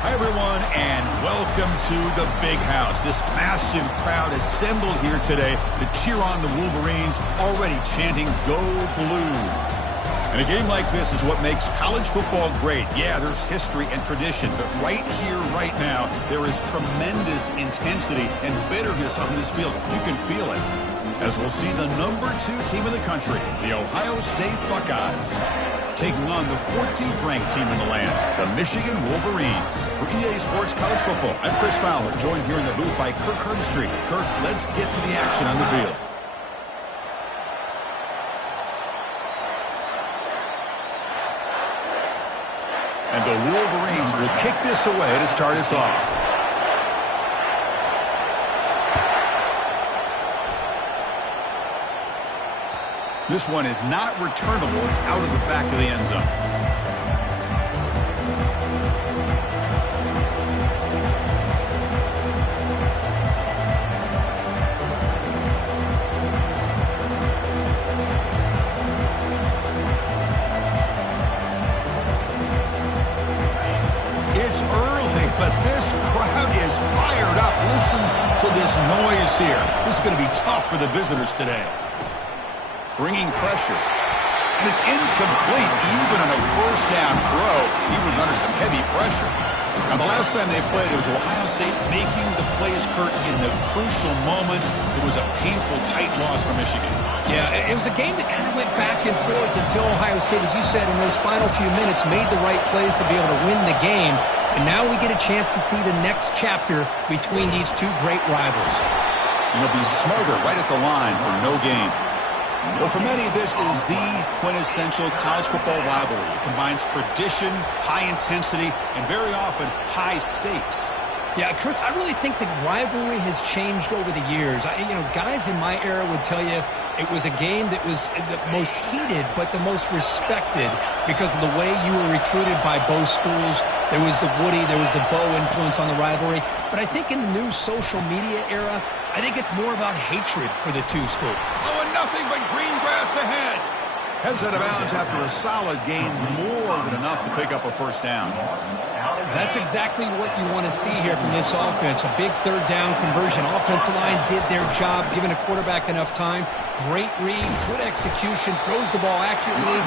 Hi, everyone, and welcome to the Big House. This massive crowd assembled here today to cheer on the Wolverines, already chanting, "Go Blue." And a game like this is what makes college football great. Yeah, there's history and tradition, but right here, right now, there is tremendous intensity and bitterness on this field. You can feel it. As we'll see the number 2 team in the country, the Ohio State Buckeyes, taking on the 14th ranked team in the land, the Michigan Wolverines. For EA Sports College Football, I'm Chris Fowler, joined here in the booth by Kirk Herbstreit. Kirk, let's get to the action on the field. And the Wolverines will kick this away to start us off. This one is not returnable. It's out of the back of the end zone. It's early, but this crowd is fired up. Listen to this noise here. This is going to be tough for the visitors today. Bringing pressure. And it's incomplete even on a first down throw. He was under some heavy pressure. Now, the last time they played, it was Ohio State making the plays, Kurt, in the crucial moments. It was a painful, tight loss for Michigan. Yeah, it was a game that kind of went back and forth until Ohio State, as you said, in those final few minutes, made the right plays to be able to win the game. And now we get a chance to see the next chapter between these two great rivals. And it'll be smarter right at the line for no gain. Well, for many, this is the quintessential college football rivalry. It combines tradition, high intensity, and very often high stakes. Yeah, Chris, I really think the rivalry has changed over the years. Guys in my era would tell you it was a game that was the most heated but the most respected because of the way you were recruited by both schools. There was the Woody, there was the Bo influence on the rivalry. But I think in the new social media era, I think it's more about hatred for the two schools. Oh, and nothing but green grass ahead. Heads out of bounds after a solid gain, more than enough to pick up a first down. That's exactly what you want to see here from this offense. A big third down conversion. Offensive line did their job, giving a quarterback enough time. Great read, good execution, throws the ball accurately.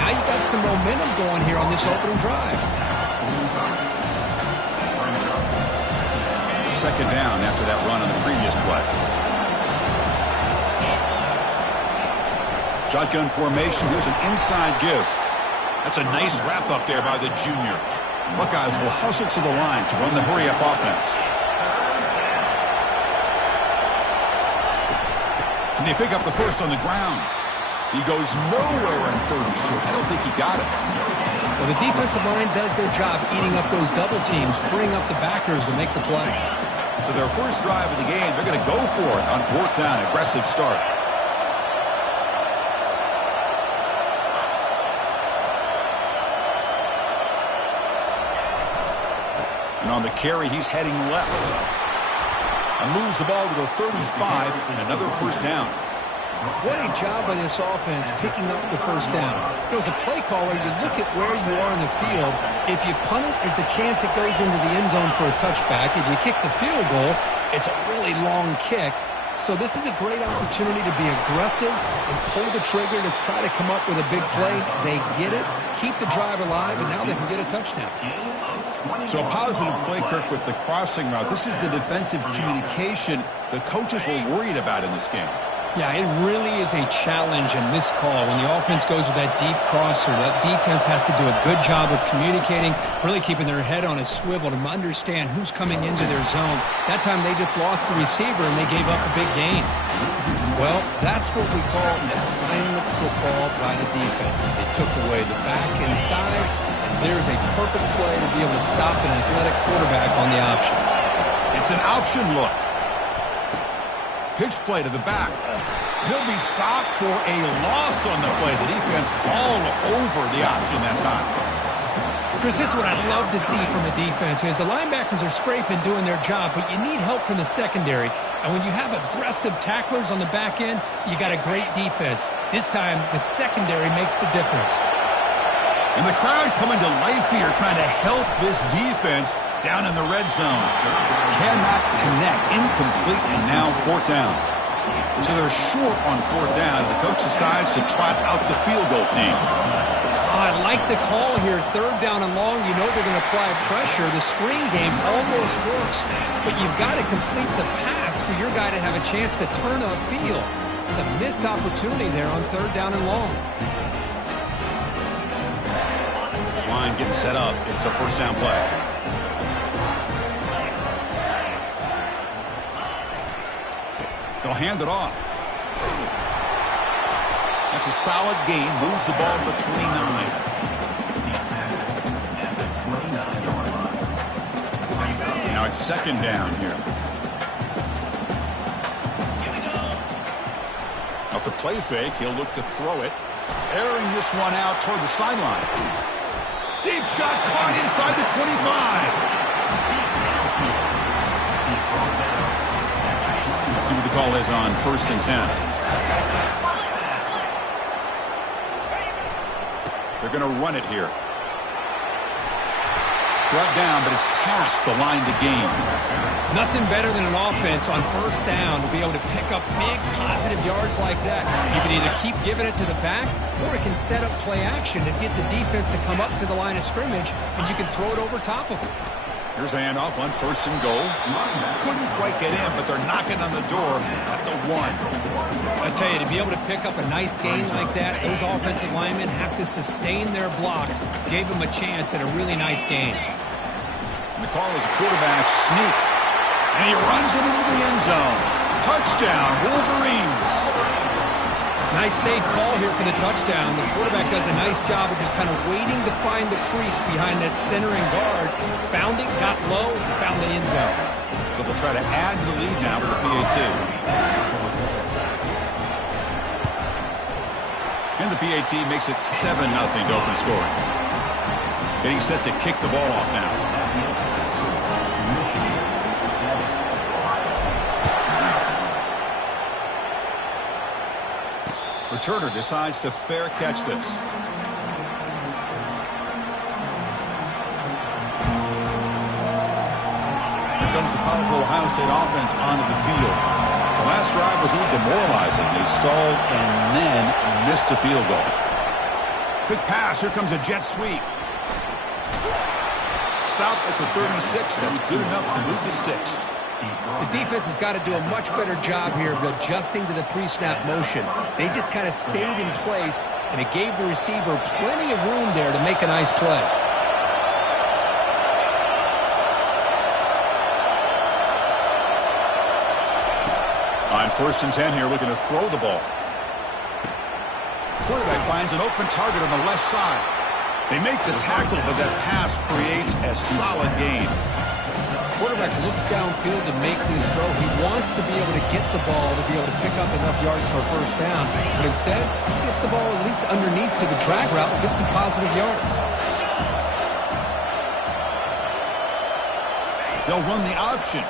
Now you got some momentum going here on this opening drive. Second down after that run on the previous play. Shotgun formation. Here's an inside give. That's a nice wrap up there by the junior. Buckeyes will hustle to the line to run the hurry-up offense. And they pick up the first on the ground. He goes nowhere on third and short. I don't think he got it. Well, the defensive line does their job eating up those double teams, freeing up the backers to make the play. So their first drive of the game, they're going to go for it on fourth down. Aggressive start. And on the carry, he's heading left. And moves the ball to the 35 and another first down. What a job by this offense picking up the first down. As a play caller, you look at where you are in the field. If you punt it, there's a chance it goes into the end zone for a touchback. If you kick the field goal, it's a really long kick. So this is a great opportunity to be aggressive and pull the trigger to try to come up with a big play. They get it, keep the drive alive, and now they can get a touchdown. So a positive play, Kirk, with the crossing route. This is the defensive communication the coaches were worried about in this game. Yeah, it really is a challenge in this call. When the offense goes with that deep crosser, that defense has to do a good job of communicating, really keeping their head on a swivel to understand who's coming into their zone. That time they just lost the receiver and they gave up a big gain. Well, that's what we call assignment football by the defense. They took away the back inside, and there's a perfect play to be able to stop an athletic quarterback on the option. It's an option look. Pitch play to the back. He'll be stopped for a loss on the play. The defense all over the option that time. Chris, this is what I love to see from a defense is the linebackers are scraping, doing their job, but you need help from the secondary. And when you have aggressive tacklers on the back end, you got a great defense. This time, the secondary makes the difference. And the crowd coming to life here, trying to help this defense down in the red zone. Cannot connect, incomplete, and now 4th down. So they're short on 4th down, and the coach decides to trot out the field goal team. I like the call here. 3rd down and long, you know they're going to apply pressure. The screen game almost works, but you've got to complete the pass for your guy to have a chance to turn upfield. It's a missed opportunity there on 3rd down and long. This line getting set up. It's a 1st down play. They'll hand it off. That's a solid gain. Moves the ball to the 29. Now it's 2nd down here. Off the play fake, he'll look to throw it. Airing this one out toward the sideline. Deep shot caught inside the 25. See what the call is on 1st and 10. They're going to run it here. Brought down, but it's past the line to gain. Nothing better than an offense on 1st down to be able to pick up big positive yards like that. You can either keep giving it to the back, or it can set up play action and get the defense to come up to the line of scrimmage, and you can throw it over top of them. Here's the handoff on 1st and goal. Couldn't quite get in, but they're knocking on the door at the 1. I tell you, to be able to pick up a nice gain like that, those offensive linemen have to sustain their blocks. Gave them a chance at a really nice gain. And the call is a quarterback sneak. And he runs it into the end zone. Touchdown, Wolverines. Nice safe call here for the touchdown. The quarterback does a nice job of just kind of waiting to find the crease behind that centering guard. Found it, got low, and found the end zone. But they'll try to add to the lead now with the PAT. And the PAT makes it 7-0 to open scoring. Getting set to kick the ball off now. Returner decides to fair catch this. Here comes the powerful Ohio State offense onto the field. The last drive was a little demoralizing. They stalled and then missed a field goal. Quick pass. Here comes a jet sweep. Stop at the 36. That's good enough to move the sticks. The defense has got to do a much better job here of adjusting to the pre-snap motion. They just kind of stayed in place, and it gave the receiver plenty of room there to make a nice play. On 1st and 10 here, looking to throw the ball. Quarterback finds an open target on the left side. They make the tackle, but that pass creates a solid gain. Quarterback looks downfield to make this throw. He wants to be able to get the ball to be able to pick up enough yards for a 1st down. But instead, he gets the ball at least underneath to the drag route and gets some positive yards. They'll run the option.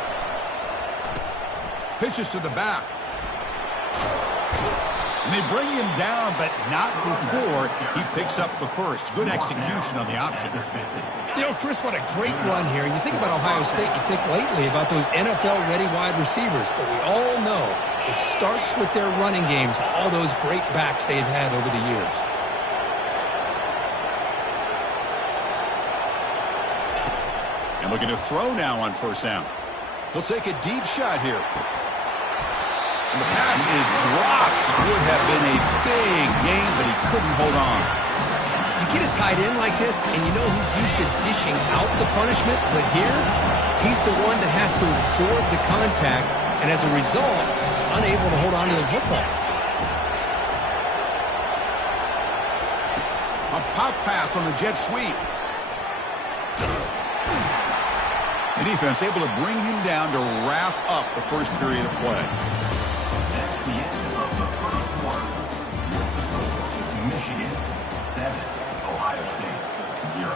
Pitches to the back. And they bring him down, but not before he picks up the first. Good execution on the option. You know, Chris, what a great run here. And you think about Ohio State, you think lately about those NFL-ready wide receivers. But we all know it starts with their running games, all those great backs they've had over the years. And looking to throw now on 1st down. He'll take a deep shot here. And the pass is dropped. Would have been a big gain, but he couldn't hold on. You get a tight end like this, and you know he's used to dishing out the punishment, but here, he's the one that has to absorb the contact, and as a result, he's unable to hold on to the football. A pop pass on the jet sweep. The defense able to bring him down to wrap up the first period of play. That's the end of the first quarter. Michigan 7, Ohio State 0.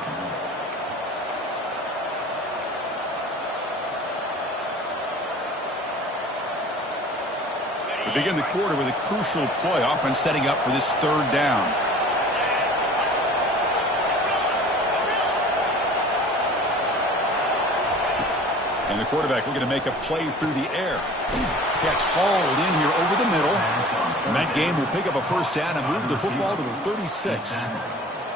We begin the quarter with a crucial play, offense setting up for this 3rd down. And the quarterback looking to make a play through the air. Catch hauled in here over the middle. And that game will pick up a first down and move the football to the 36.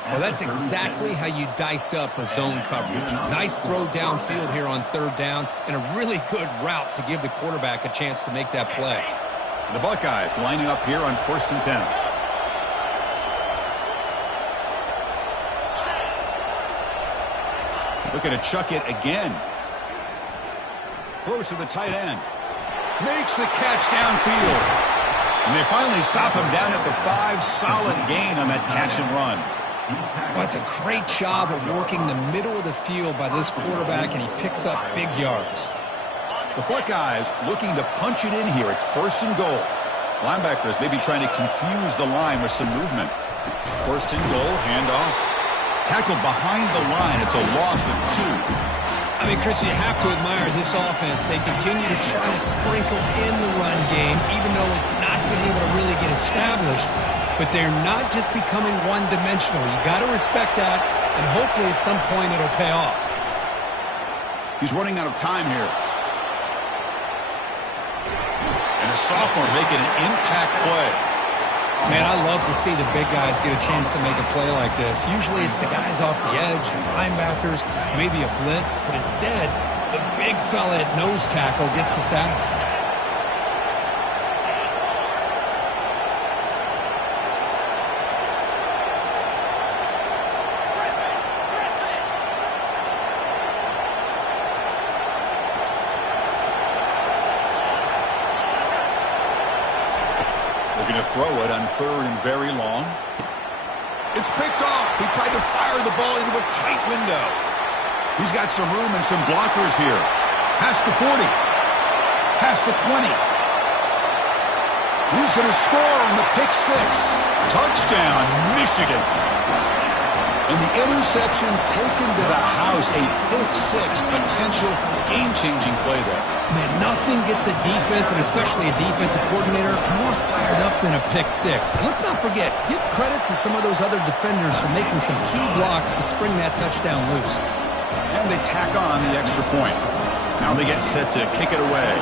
Well, that's exactly how you dice up a zone coverage. Nice throw downfield here on third down, and a really good route to give the quarterback a chance to make that play. The Buckeyes lining up here on 1st and 10. Looking to chuck it again. Throws to the tight end. Makes the catch downfield. And they finally stop him down at the 5. Solid gain on that catch and run. Well, that's a great job of working the middle of the field by this quarterback, and he picks up big yards. The Buckeyes looking to punch it in here. It's 1st and goal. Linebackers maybe trying to confuse the line with some movement. 1st and goal, handoff. Tackled behind the line. It's a loss of 2. I mean, Chris, you have to admire this offense. They continue to try to sprinkle in the run game, even though it's not been able to really get established. But they're not just becoming one-dimensional. You got to respect that, and hopefully at some point it'll pay off. He's running out of time here. And a sophomore making an impact play. Man, I love to see the big guys get a chance to make a play like this. Usually it's the guys off the edge, the linebackers, maybe a blitz, but instead the big fella at nose tackle gets the sack. Looking to throw it on 3rd and very long. It's picked off. He tried to fire the ball into a tight window. He's got some room and some blockers here. Past the 40. Past the 20. And he's going to score on the pick 6. Touchdown, Michigan. And the interception taken to the house. A pick 6 potential game-changing play there. Man, nothing gets a defense, and especially a defensive coordinator, more fired up than a pick 6. And let's not forget, give credit to some of those other defenders for making some key blocks to spring that touchdown loose. And they tack on the extra point. Now they get set to kick it away.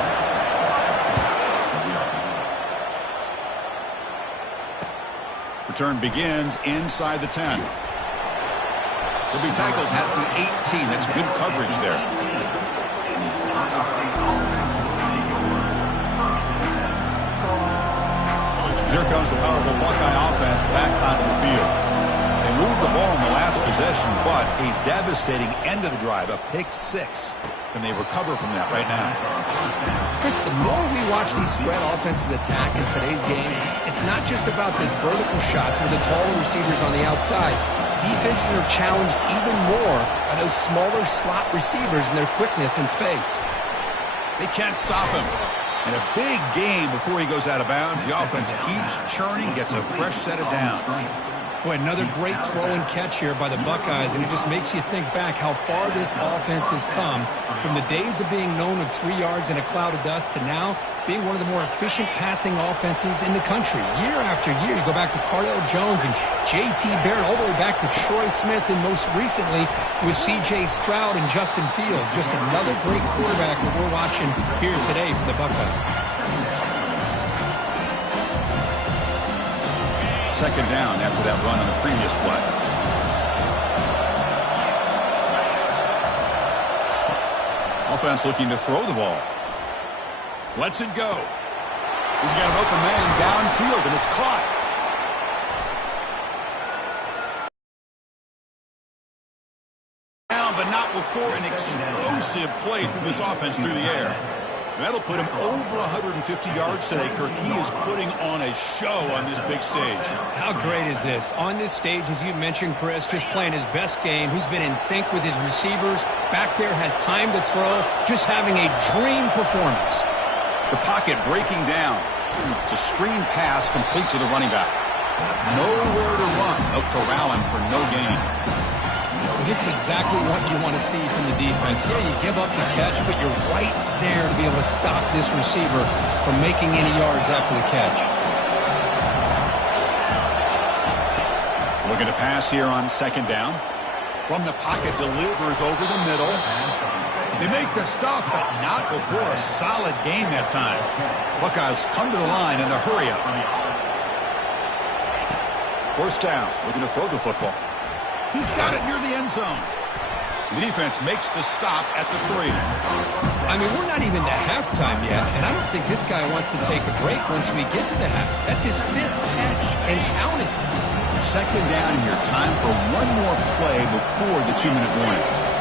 Return begins inside the 10. He'll be tackled at the 18. That's good coverage there. Here comes the powerful Buckeye offense back onto the field. They moved the ball in the last possession, but a devastating end of the drive, a pick 6. And they recover from that right now. Chris, the more we watch these spread offenses attack in today's game, it's not just about the vertical shots with the taller receivers on the outside. Defenses are challenged even more by those smaller slot receivers and their quickness in space. They can't stop him. And a big game before he goes out of bounds. The offense keeps churning, gets a fresh set of downs. Boy, another great throw and catch here by the Buckeyes, and it just makes you think back how far this offense has come from the days of being known of 3 yards in a cloud of dust to now being one of the more efficient passing offenses in the country. Year after year, you go back to Cardell Jones and J.T. Barrett, all the way back to Troy Smith, and most recently with C.J. Stroud and Justin Fields. Just another great quarterback that we're watching here today for the Buckeyes. Second down after that run on the previous play. Offense looking to throw the ball. Lets it go. He's got an open man downfield, and it's caught. Down, but not before an explosive play through this offense through the air. That'll put him over 150 yards today, Kirk. He is putting on a show on this big stage. How great is this? On this stage, as you mentioned, Chris, just playing his best game. He's been in sync with his receivers. Back there, has time to throw. Just having a dream performance. The pocket breaking down. It's a screen pass complete to the running back. Nowhere to run. They'll corral him for no gain. This is exactly what you want to see from the defense. Yeah, you give up the catch, but you're right there to be able to stop this receiver from making any yards after the catch. Looking to pass here on second down. From the pocket, delivers over the middle. They make the stop, but not before a solid gain that time. Buckeyes come to the line in the hurry-up. First down, looking to throw the football. He's got it near the end zone. The defense makes the stop at the 3. I mean, we're not even to halftime yet, and I don't think this guy wants to take a break once we get to the half. That's his 5th catch and counting. Second down here. Time for one more play before the 2-minute warning.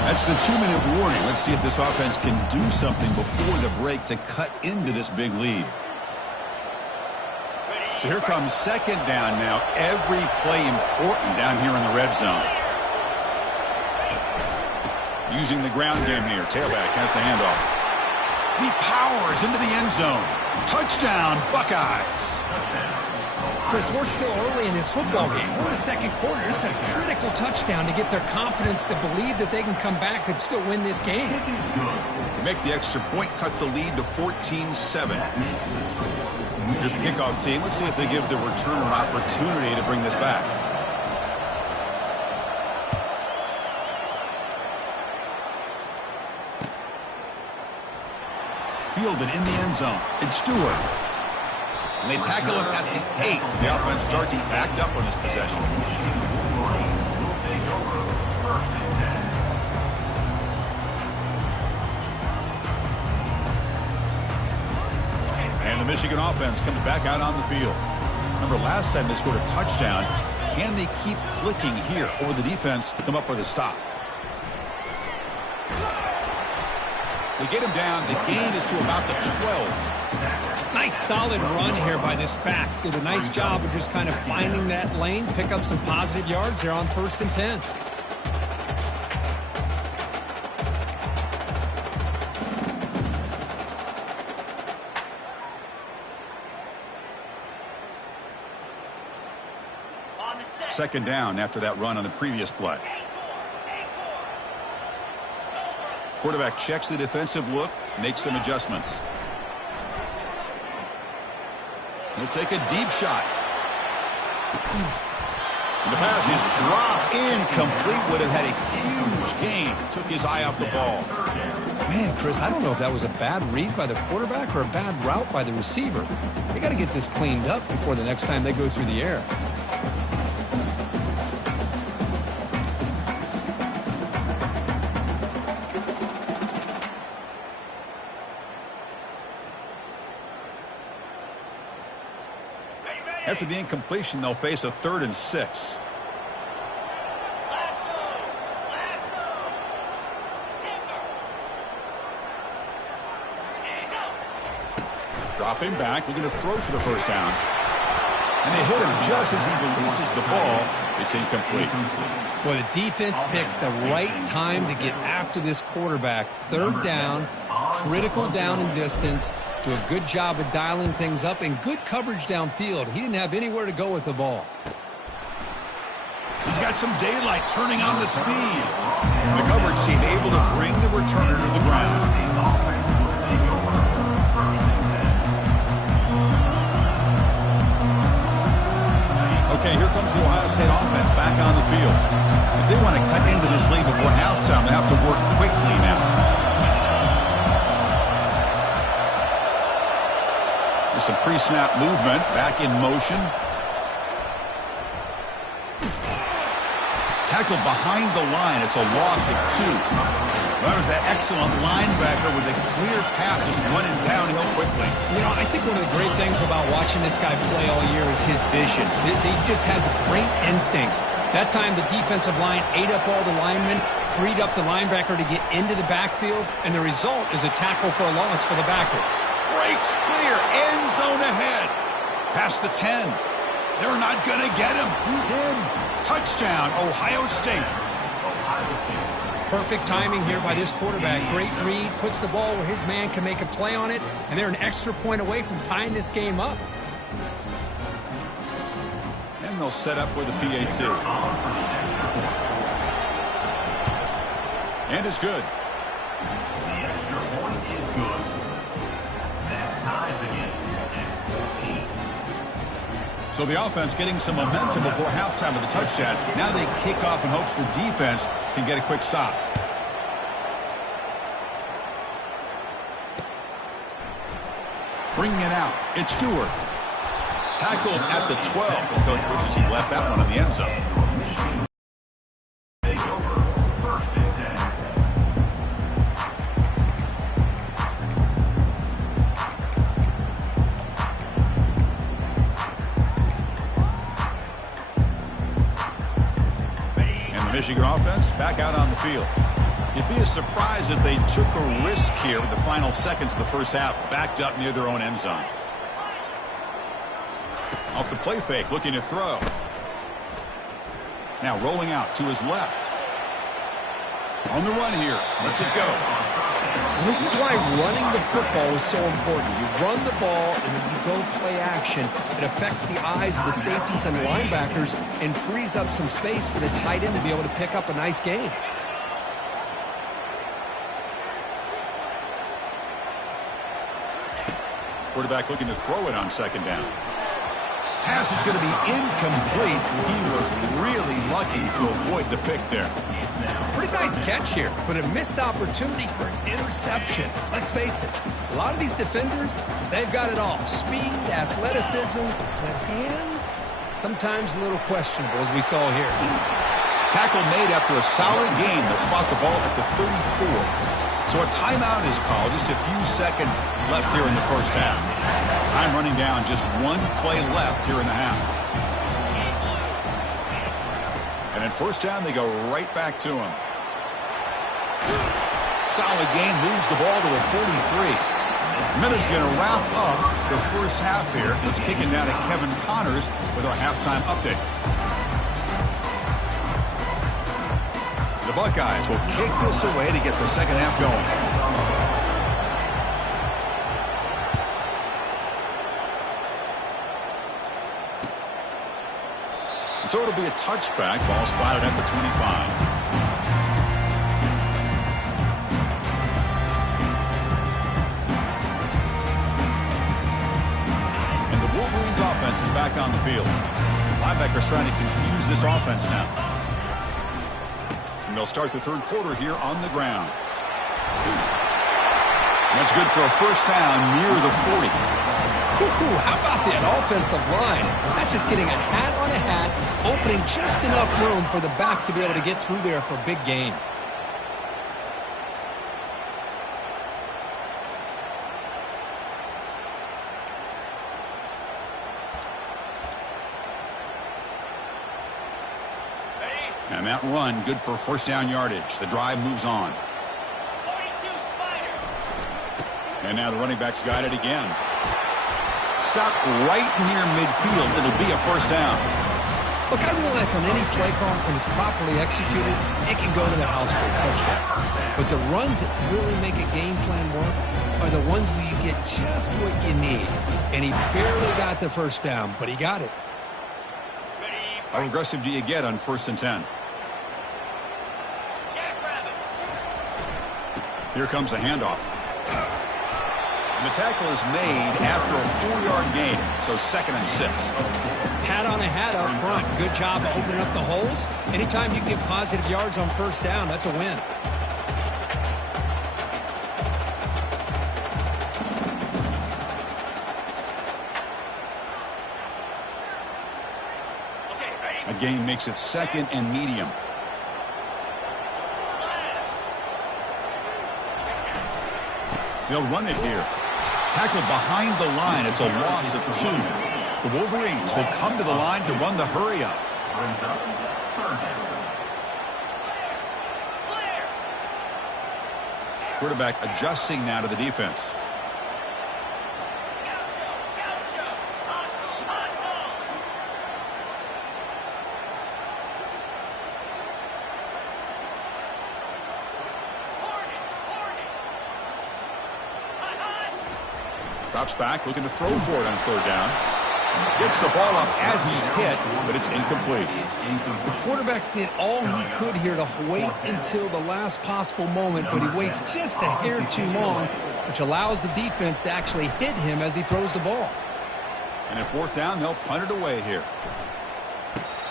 That's the 2-minute warning. Let's see if this offense can do something before the break to cut into this big lead. So here comes second down now. Every play important down here in the red zone. Using the ground game here. Tailback has the handoff. He powers into the end zone. Touchdown, Buckeyes. Chris, we're still early in this football game. We're in the second quarter. This is a critical touchdown to get their confidence to believe that they can come back and still win this game. To make the extra point, cut the lead to 14-7. Here's the kickoff team. Let's see if they give the returner opportunity to bring this back. Fielded in the end zone. It's Stewart. And they tackle him at the 8. The offense starts backed up on this possession. And the Michigan offense comes back out on the field. Remember, last time they scored a touchdown. Can they keep clicking here, or the defense come up with a stop? They get him down. The gain is to about the 12. Nice solid run here by this back. Did a nice job of just kind of finding that lane, pick up some positive yards there on 1st and 10. Second down after that run on the previous play. Quarterback checks the defensive look, makes some adjustments. He'll take a deep shot. And the pass is dropped incomplete. Would have had a huge gain. Took his eye off the ball. Man, Chris, I don't know if that was a bad read by the quarterback or a bad route by the receiver. They got to get this cleaned up before the next time they go through the air. After the incompletion, they'll face a 3rd and 6. Dropping back, looking to throw for the first down. And they hit him just as he releases the ball. It's incomplete. Well, the defense picks the right time to get after this quarterback. 3rd down, critical down and distance. Do a good job of dialing things up and good coverage downfield. He didn't have anywhere to go with the ball. He's got some daylight turning on the speed. The coverage team able to bring the returner to the ground. Okay, here comes the Ohio State offense back on the field. If they want to cut into this lead before halftime, they have to work quickly now. There's some pre-snap movement, back in motion. Tackled behind the line. It's a loss of 2. That was that excellent linebacker with a clear path just running downhill quickly. You know, I think one of the great things about watching this guy play all year is his vision. He just has great instincts. That time the defensive line ate up all the linemen, freed up the linebacker to get into the backfield, and the result is a tackle for a loss for the backer. Breaks clear, end zone ahead. Past the 10. They're not going to get him. He's in. Touchdown, Ohio State. Perfect timing here by this quarterback. Great read, puts the ball where his man can make a play on it, and they're an extra point away from tying this game up. And they'll set up with a PAT. And it's good. The extra point is good. That ties the game at 14. So the offense getting some momentum before halftime with the touchdown. Now they kick off in hopes the defense can get a quick stop. Bringing it out. It's Stewart. Tackled at the 12. The coach wishes he left that one in the end zone. Take over. First and 10. And the Michigan offense back out on the field. It'd be a surprise if they took a risk here with the final seconds of the first half, backed up near their own end zone. Off the play fake, looking to throw. Now rolling out to his left. On the run here. Let's it go. This is why running the football is so important. You run the ball and then you go play action. It affects the eyes of the safeties and linebackers and frees up some space for the tight end to be able to pick up a nice gain. Quarterback looking to throw it on second down. Pass is going to be incomplete. He was really lucky to avoid the pick there. Pretty nice catch here, but a missed opportunity for an interception. Let's face it, a lot of these defenders, they've got it all. Speed, athleticism, but hands, sometimes a little questionable, as we saw here. Tackle made after a solid game to spot the ball at the 34. So a timeout is called. Just a few seconds left here in the first half. Time running down. Just one play left here in the half. And then first down, they go right back to him. Solid gain. Moves the ball to the 43. Miller's going to wrap up the first half here. Let's kick it down to Kevin Connors with our halftime update. The Buckeyes will kick this away to get the second half going. And so it'll be a touchback. Ball spotted at the 25. And the Wolverines offense is back on the field. Linebackers trying to confuse this offense now. And they'll start the third quarter here on the ground. That's good for a first down near the 40. How about that offensive line? That's just getting a hat on a hat, opening just enough room for the back to be able to get through there for a big gain. And that run, good for first down yardage. The drive moves on. And now the running back's got it again. Stop right near midfield. It'll be a first down. Look, I realize on any play call, when it's properly executed, it can go to the house for a touchdown. But the runs that really make a game plan work are the ones where you get just what you need. And he barely got the first down, but he got it. How aggressive do you get on 1st and 10? Here comes the handoff. And the tackle is made after a 4-yard gain, so 2nd and 6. Hat on a hat up front. Good job of opening up the holes. Anytime you can get positive yards on first down, that's a win. A gain makes it 2nd and medium. They'll run it here. Tackled behind the line. It's a loss of 2. The Wolverines will come to the line to run the hurry up. Quarterback adjusting now to the defense. Drops back, looking to throw for it on 3rd down. Gets the ball up as he's hit, but it's incomplete. The quarterback did all he could here to wait until the last possible moment, but he waits just a hair too long, which allows the defense to actually hit him as he throws the ball. And at 4th down, they'll punt it away here.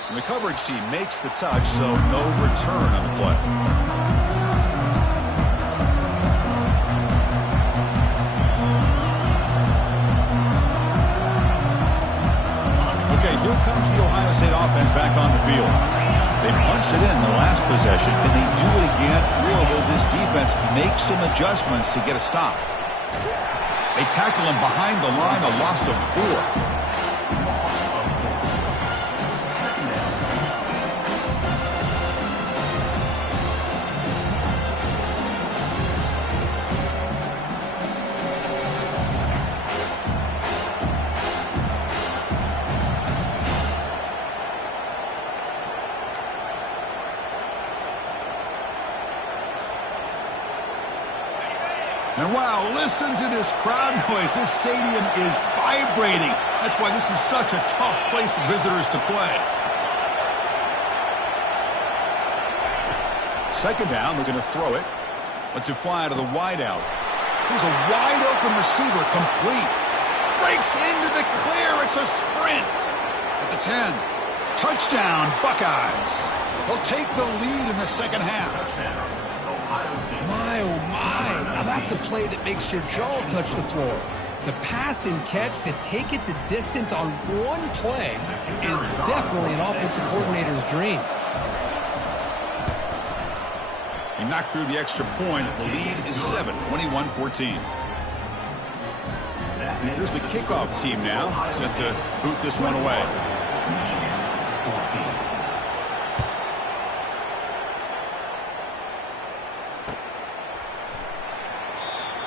And the coverage team makes the touch, so no return on the play. Here comes the Ohio State offense back on the field. They punched it in the last possession. Can they do it again, or will this defense make some adjustments to get a stop? They tackle him behind the line, a loss of 4. And wow, listen to this crowd noise. This stadium is vibrating. That's why this is such a tough place for visitors to play. Second down, they're going to throw it. Lets it fly out of the wideout. Here's a wide open receiver, complete. Breaks into the clear. It's a sprint. At the 10. Touchdown, Buckeyes. They'll take the lead in the second half. My, oh my. Now that's a play that makes your jaw touch the floor. The pass and catch to take it the distance on one play is definitely an offensive coordinator's dream. He knocked through the extra point. The lead is 7, 21-14. Here's the kickoff team now, set to boot this one away.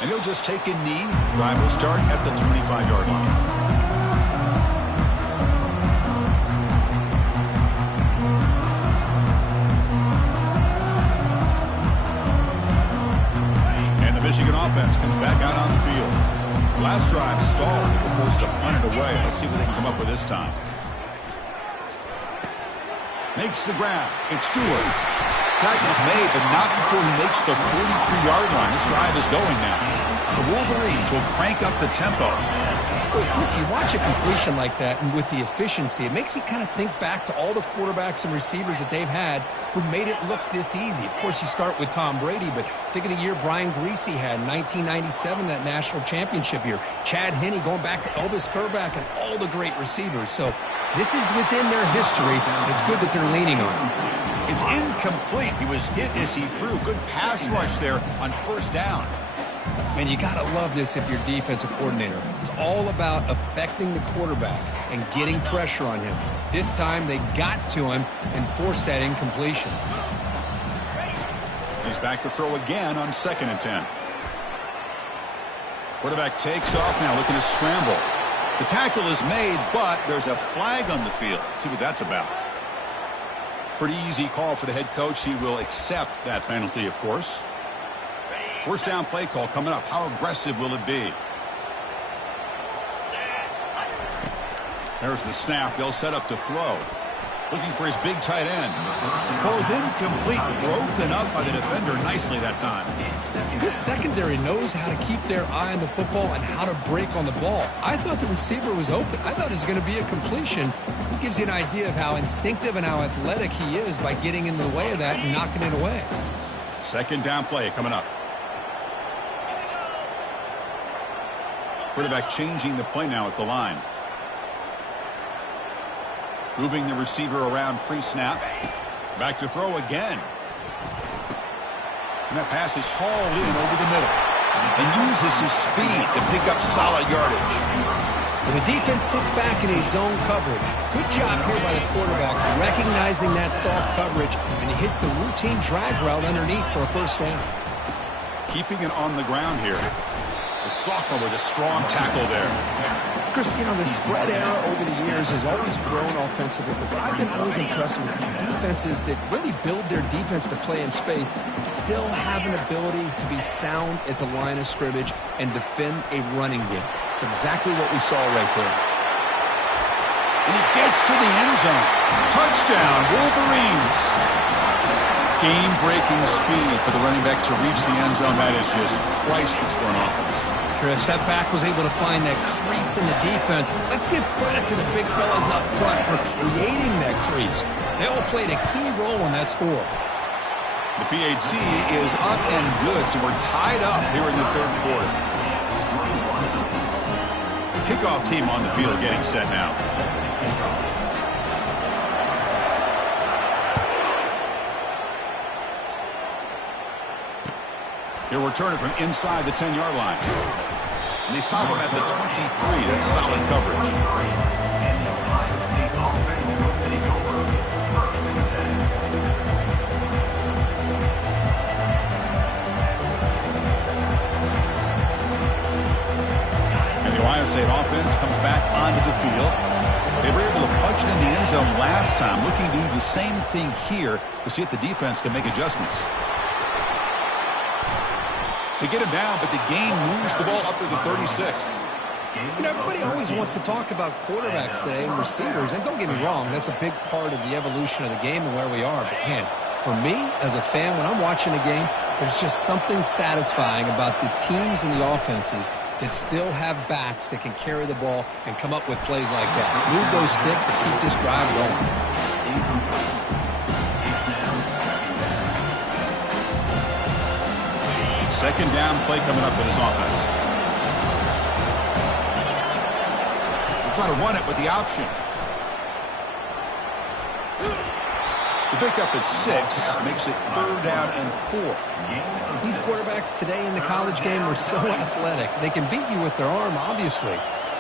And he'll just take a knee. Drive will start at the 25-yard line. And the Michigan offense comes back out on the field. Last drive stalled. They were forced to punt it away. Let's see what they can come up with this time. Makes the grab. It's Stewart. Tackle's made, but not before he makes the 43-yard line. This drive is going now. The Wolverines will crank up the tempo. Well, Chris, you watch a completion like that, and with the efficiency, it makes you kind of think back to all the quarterbacks and receivers that they've had who made it look this easy. Of course, you start with Tom Brady, but think of the year Brian Griese had in 1997, that national championship year. Chad Henne going back to Elvis Grbac and all the great receivers. So this is within their history. It's good that they're leaning on it. It's incomplete. He was hit as he threw. Good pass rush there on first down. Man, you got to love this if you're defensive coordinator. It's all about affecting the quarterback and getting pressure on him. This time, they got to him and forced that incompletion. He's back to throw again on 2nd and 10. Quarterback takes off now, looking to scramble. The tackle is made, but there's a flag on the field. Let's see what that's about. Pretty easy call for the head coach. He will accept that penalty, of course. First down play call coming up. How aggressive will it be? There's the snap. They'll set up to throw. Looking for his big tight end. Ball is incomplete. Broken up by the defender nicely that time. This secondary knows how to keep their eye on the football and how to break on the ball. I thought the receiver was open. I thought it was going to be a completion. It gives you an idea of how instinctive and how athletic he is by getting in the way of that and knocking it away. Second down play coming up. Quarterback changing the play now at the line. Moving the receiver around pre-snap. Back to throw again. And that pass is hauled in over the middle. And uses his speed to pick up solid yardage. When the defense sits back in a zone coverage, good job here by the quarterback recognizing that soft coverage, and he hits the routine drag route underneath for a first down. Keeping it on the ground here. The sophomore with a strong tackle there. Chris, you know, the spread era over the years has always grown offensively, but I've been always impressed with defenses that really build their defense to play in space, still have an ability to be sound at the line of scrimmage and defend a running game. It's exactly what we saw right there. And he gets to the end zone. Touchdown, Wolverines. Game-breaking speed for the running back to reach the end zone. That is just priceless for an offense. Chris, that back was able to find that crease in the defense. Let's give credit to the big fellas up front for creating that crease. They all played a key role in that score. The PAT is up and good, so we're tied up here in the third quarter. The kickoff team on the field getting set now. He'll return it from inside the 10-yard line. And they stop him at the 23. That's solid coverage. Ohio State offense comes back onto the field. They were able to punch it in the end zone last time. Looking to do the same thing here to see if the defense can make adjustments. They get him down, but the gain moves the ball up to the 36. You know, everybody always wants to talk about quarterbacks today and receivers. And don't get me wrong, that's a big part of the evolution of the game and where we are. But, man, for me, as a fan, when I'm watching a game, there's just something satisfying about the teams and the offenses that still have backs that can carry the ball and come up with plays like that. Move those sticks and keep this drive going. Second down play coming up for this offense. We'll try to run it with the option. The pickup is 6, makes it 3rd down and 4. These quarterbacks today in the college game are so athletic. They can beat you with their arm, obviously.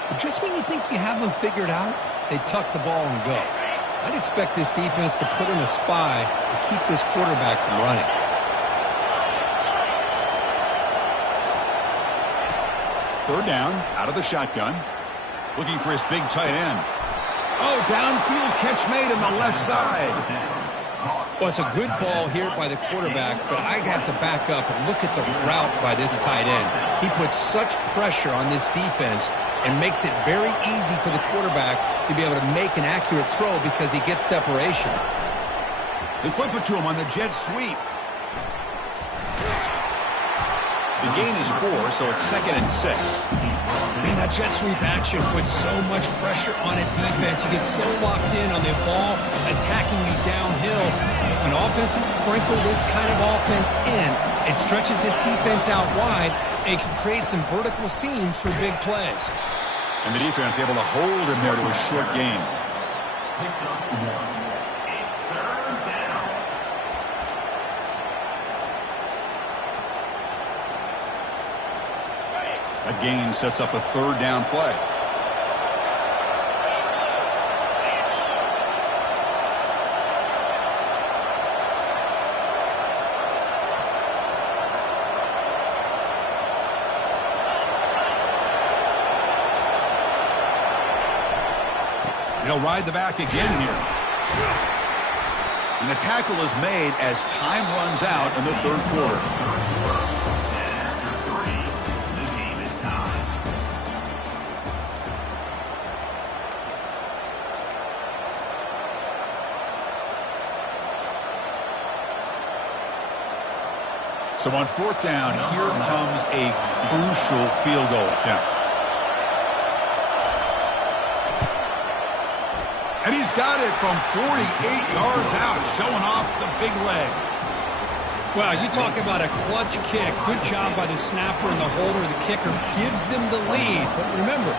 But just when you think you have them figured out, they tuck the ball and go. I'd expect this defense to put in a spy to keep this quarterback from running. Third down, out of the shotgun. Looking for his big tight end. Oh, downfield catch made on the left side. Well, it's a good ball here by the quarterback, but I have to back up and look at the route by this tight end. He puts such pressure on this defense and makes it very easy for the quarterback to be able to make an accurate throw because he gets separation. They flip it to him on the jet sweep. The gain is 4, so it's 2nd and 6. Man, that jet sweep action puts so much pressure on a defense. You get so locked in on the ball attacking you downhill. When offenses sprinkle this kind of offense in, it stretches this defense out wide and can create some vertical seams for big plays. And the defense able to hold him there to a short gain. That gain sets up a 3rd down play. He'll ride the back again here. And the tackle is made as time runs out in the 3rd quarter. So on 4th down, here comes a crucial field goal attempt. And he's got it from 48 yards out, showing off the big leg. Wow, you talk about a clutch kick. Good job by the snapper and the holder. The kicker gives them the lead. But remember,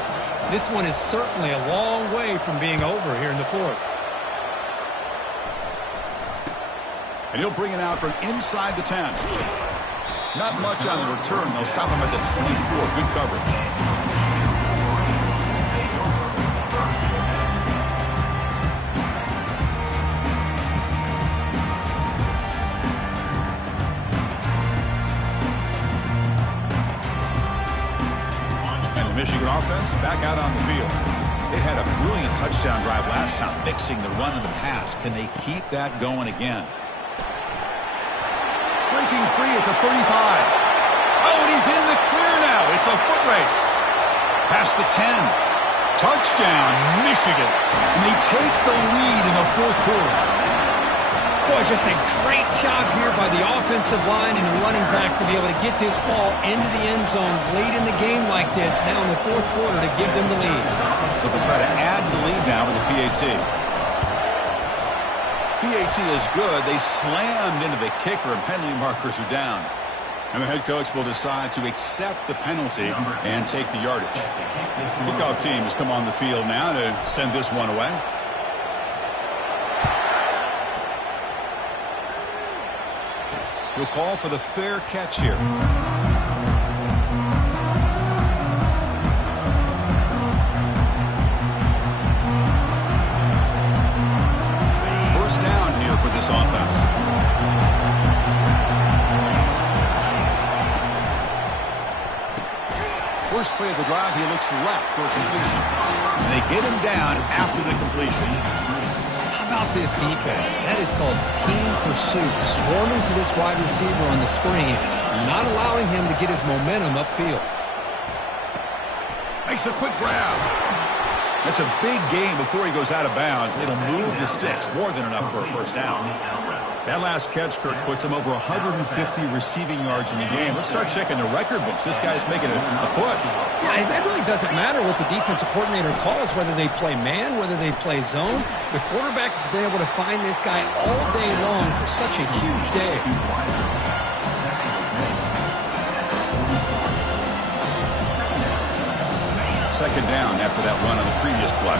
this one is certainly a long way from being over here in the 4th. And he'll bring it out from inside the 10. Not much on the return. They'll stop him at the 24. Good coverage. And the Michigan offense back out on the field. They had a brilliant touchdown drive last time, mixing the run and the pass. Can they keep that going again? Breaking free at the 35. Oh, and he's in the clear now. It's a foot race. Past the 10. Touchdown, Michigan. And they take the lead in the 4th quarter. Boy, just a great job here by the offensive line and the running back to be able to get this ball into the end zone late in the game like this, now in the 4th quarter, to give them the lead. But they'll try to add to the lead now with the PAT. PAT is good. They slammed into the kicker, and penalty markers are down. And the head coach will decide to accept the penalty and take the yardage. Kickoff team has come on the field now to send this one away. He'll call for the fair catch here. first play of the drive, he looks left for a completion. And they get him down after the completion. How about this defense? That is called team pursuit. Swarming to this wide receiver on the screen, not allowing him to get his momentum upfield. Makes a quick grab. That's a big gain before he goes out of bounds. It'll move the sticks. More than enough for a first down. That last catch, Kirk, puts him over 150 receiving yards in the game. Let's start checking the record books. This guy's making a push. Yeah, it really doesn't matter what the defensive coordinator calls, whether they play man, whether they play zone. The quarterback has been able to find this guy all day long for such a huge day. Second down after that run on the previous play.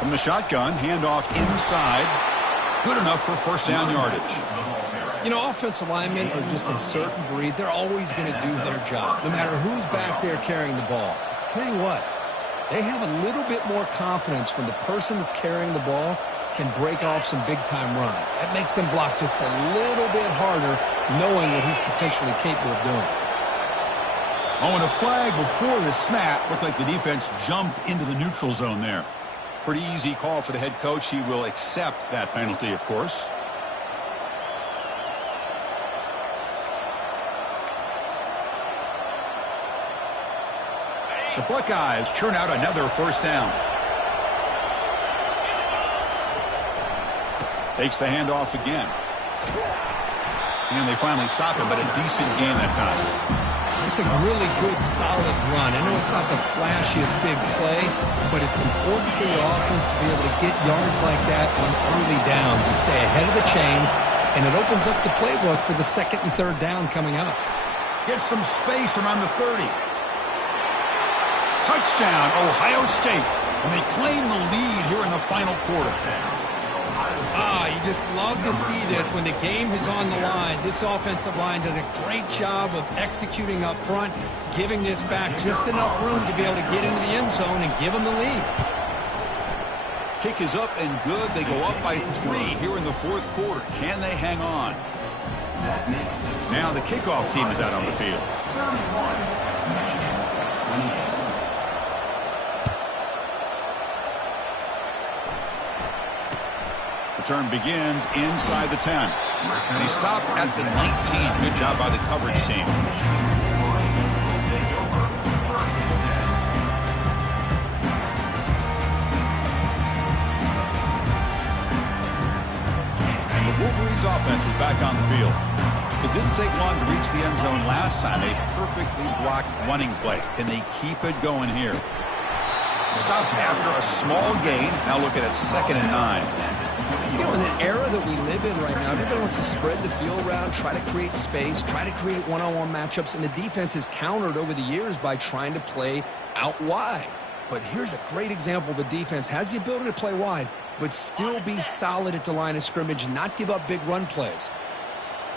From the shotgun, handoff inside. Good enough for first down yardage. You know, offensive linemen are just a certain breed. They're always going to do their job, no matter who's back there carrying the ball. I'll tell you what, they have a little bit more confidence when the person that's carrying the ball can break off some big-time runs. That makes them block just a little bit harder, knowing what he's potentially capable of doing. Oh, and a flag before the snap. Looked like the defense jumped into the neutral zone there. Pretty easy call for the head coach. He will accept that penalty, of course. The Buckeyes churn out another first down. Takes the handoff again. And they finally stop him, but a decent gain that time. It's a really good, solid run. I know it's not the flashiest big play, but it's important for your offense to be able to get yards like that on early down to stay ahead of the chains, and it opens up the playbook for the second and third down coming up. Gets some space around the 30. Touchdown, Ohio State. And they claim the lead here in the final quarter. You just love to see this when the game is on the line. This offensive line does a great job of executing up front, giving this back just enough room to be able to get into the end zone and give them the lead. Kick is up and good. They go up by 3 here in the fourth quarter. Can they hang on? Now the kickoff team is out on the field. Return begins inside the 10. And he stopped at the 19. Good job by the coverage team. And the Wolverines offense is back on the field. It didn't take long to reach the end zone last time. A perfectly blocked running play. Can they keep it going here? Stop after a small gain. Now look at it, 2nd and 9. You know, in the era that we live in right now, everybody wants to spread the field around, try to create space, try to create one-on-one matchups, and the defense is countered over the years by trying to play out wide. But here's a great example of a defense has the ability to play wide, but still be solid at the line of scrimmage, not give up big run plays.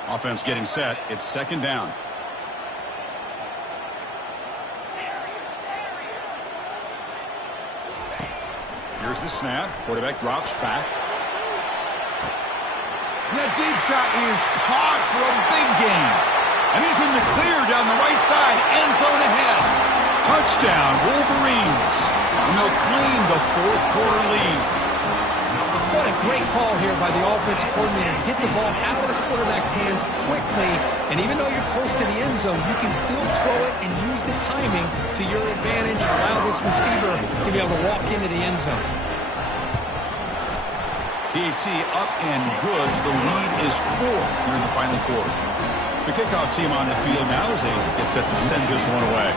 Offense getting set. It's 2nd down. Here's the snap. Quarterback drops back. That deep shot is caught for a big gain. And he's in the clear down the right side. End zone ahead. Touchdown, Wolverines. And they'll claim the fourth quarter lead. What a great call here by the offensive coordinator to get the ball out of the quarterback's hands quickly. And even though you're close to the end zone, you can still throw it and use the timing to your advantage. Allow this receiver to be able to walk into the end zone. PAT up and good. So the lead is 4 here in the final quarter. The kickoff team on the field now as they get set to send this one away.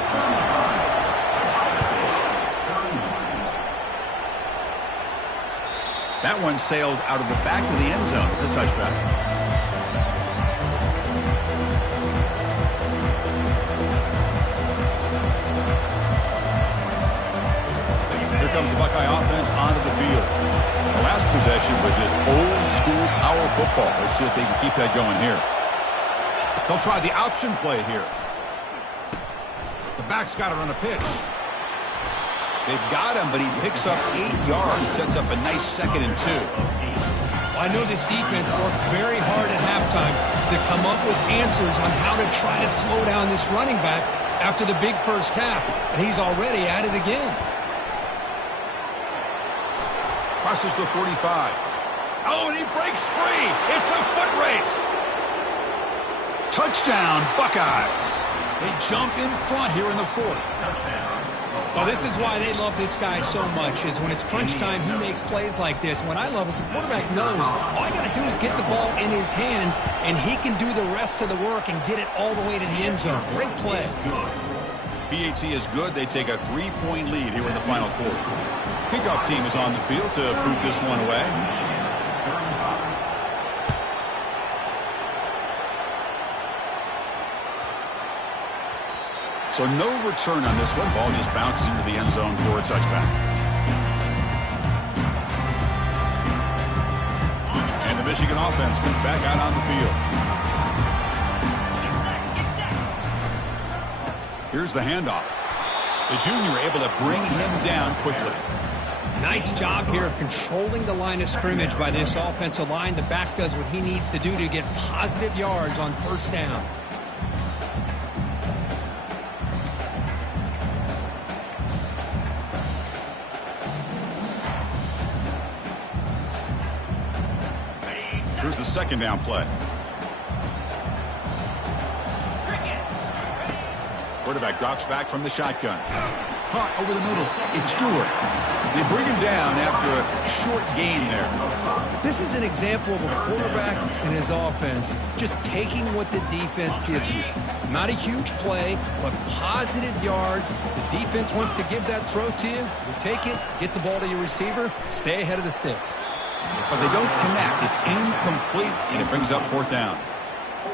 That one sails out of the back of the end zone. The touchback. Here comes the Buckeye offense onto the field. The last possession was just old-school power football. Let's see if they can keep that going here. They'll try the option play here. The back's got it on the pitch. They've got him, but he picks up 8 yards, sets up a nice 2nd and 2. Well, I know this defense worked very hard at halftime to come up with answers on how to try to slow down this running back after the big first half, and he's already at it again. Crosses the 45. Oh, and he breaks free. It's a foot race. Touchdown, Buckeyes. They jump in front here in the fourth. Well, this is why they love this guy so much, is when it's crunch time, he makes plays like this. What I love is the quarterback knows all I got to do is get the ball in his hands, and he can do the rest of the work and get it all the way to the end zone. Great play. PAT is good. They take a 3-point lead here in the final quarter. Kickoff team is on the field to boot this one away. So no return on this one. Ball just bounces into the end zone for a touchback. And the Michigan offense comes back out on the field. Here's the handoff. The junior able to bring him down quickly. Nice job here of controlling the line of scrimmage by this offensive line. The back does what he needs to do to get positive yards on first down. Here's the second down play. Quarterback drops back from the shotgun. Caught over the middle. It's Stewart. They bring him down after a short gain there. This is an example of a quarterback and his offense just taking what the defense gives you. Not a huge play, but positive yards. The defense wants to give that throw to you. You take it, get the ball to your receiver, stay ahead of the sticks. But they don't connect. It's incomplete, and it brings up fourth down.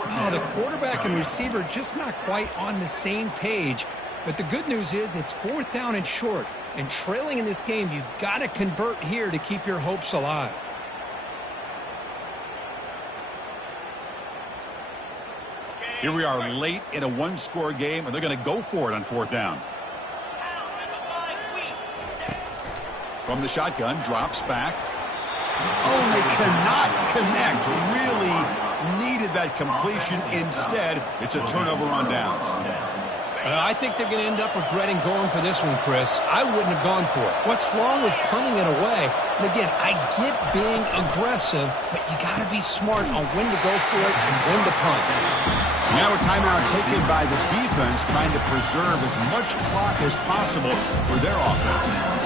Oh, the quarterback and receiver just not quite on the same page. But the good news is it's fourth down and short. And trailing in this game, you've got to convert here to keep your hopes alive. Here we are late in a one-score game, and they're going to go for it on fourth down. From the shotgun, drops back. Oh, they cannot connect. Really needed that completion. Instead, it's a turnover on downs. I think they're going to end up regretting going for this one, Chris. I wouldn't have gone for it. What's wrong with punting it away? And again, I get being aggressive, but you got to be smart on when to go for it and when to punt. Now a timeout taken by the defense, trying to preserve as much clock as possible for their offense.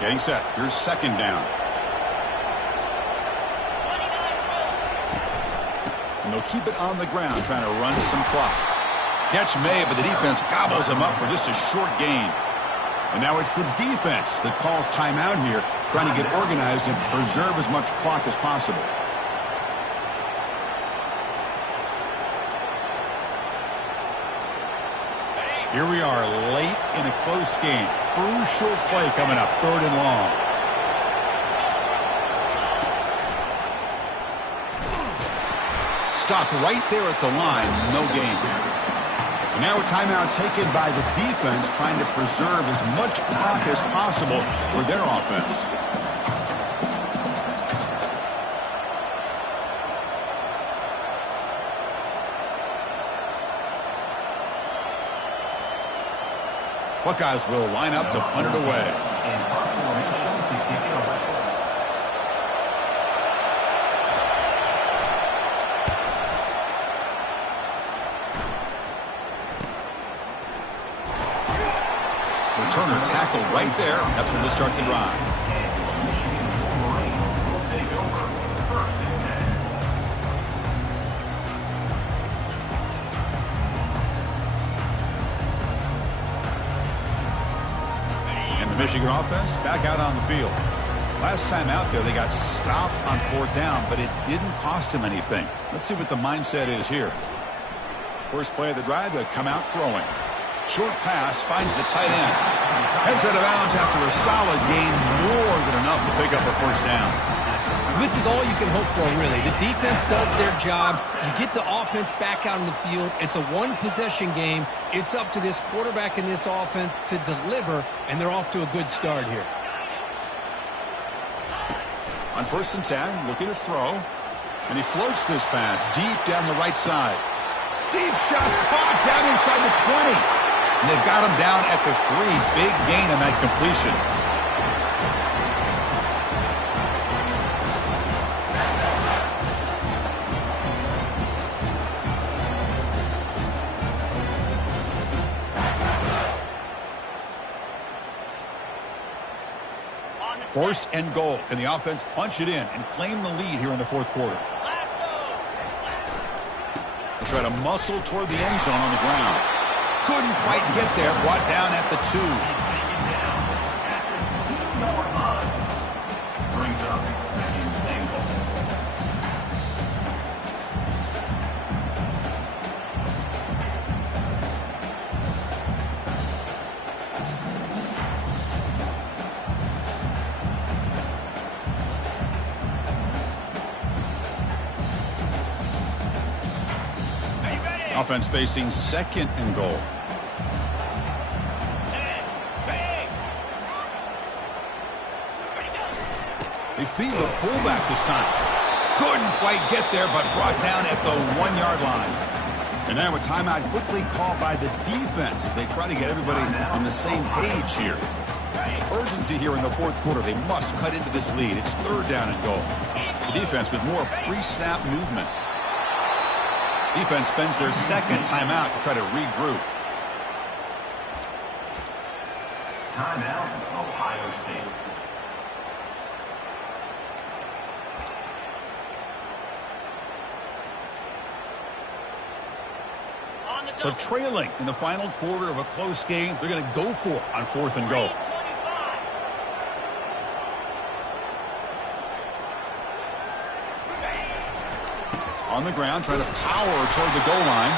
Getting set. Here's second down. And they'll keep it on the ground, trying to run some clock. Catch made, but the defense gobbles him up for just a short gain. And now it's the defense that calls timeout here, trying to get organized and preserve as much clock as possible. Here we are late in a close game. Crucial play coming up, third and long. Stopped right there at the line, no gain. And now a timeout taken by the defense, trying to preserve as much clock as possible for their offense. Buckeyes will line up to punt it away. Returner tackled right there. That's when they start the drive. Michigan offense back out on the field. Last time out there, they got stopped on fourth down, but it didn't cost them anything. Let's see what the mindset is here. First play of the drive, they come out throwing. Short pass finds the tight end. Heads out of bounds after a solid gain, more than enough to pick up a first down. This is all you can hope for, really. The defense does their job. You get the offense back out in the field. It's a one-possession game. It's up to this quarterback and this offense to deliver, and they're off to a good start here. On 1st and 10, looking to throw. And he floats this pass deep down the right side. Deep shot caught down inside the 20. And they've got him down at the 3. Big gain on that completion. First and goal. Can the offense punch it in and claim the lead here in the 4th quarter? They try to muscle toward the end zone on the ground. Couldn't quite get there. Brought down at the 2. Brings up 2nd and goal. Offense facing 2nd and goal. They feed the fullback this time. Couldn't quite get there, but brought down at the 1-yard line. And now a timeout quickly called by the defense as they try to get everybody on the same page here. Urgency here in the 4th quarter. They must cut into this lead. It's 3rd down and goal. The defense with more pre-snap movement. Defense spends their 2nd timeout to try to regroup. Timeout, Ohio State. So trailing in the final quarter of a close game, they're going to go for it on 4th and goal. On the ground, trying to power toward the goal line.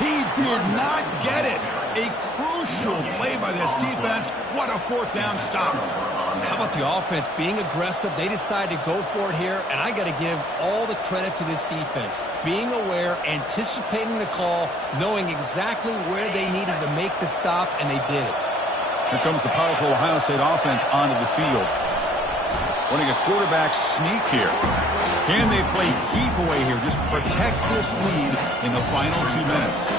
He did not get it. A crucial play by this defense. What a 4th down stop. How about the offense being aggressive? They decided to go for it here, and I got to give all the credit to this defense. Being aware, anticipating the call, knowing exactly where they needed to make the stop, and they did it. Here comes the powerful Ohio State offense onto the field. Running a quarterback sneak here. Can they play keep away here? Just protect this lead in the final 2 minutes.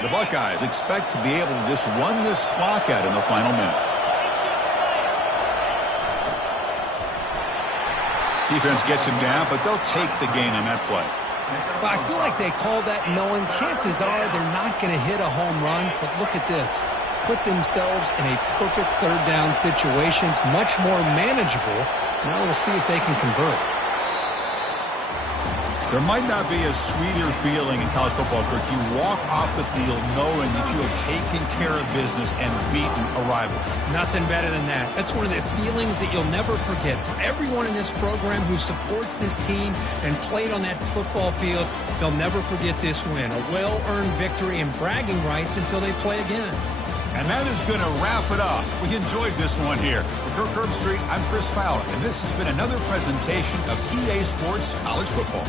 The Buckeyes expect to be able to just run this clock out in the final minute. Defense gets him down, but they'll take the gain on that play. Well, I feel like they called that knowing chances are they're not going to hit a home run. But look at this. Put themselves in a perfect 3rd down situations, much more manageable. Now we'll see if they can convert. There might not be a sweeter feeling in college football, Kirk. You walk off the field knowing that you have taken care of business and beaten a rival. Nothing better than that. That's one of the feelings that you'll never forget. For everyone in this program who supports this team and played on that football field, they'll never forget this win. A well-earned victory and bragging rights until they play again. And that is going to wrap it up. We enjoyed this one here. For Kirk Herbstreit, I'm Chris Fowler, and this has been another presentation of EA Sports College Football.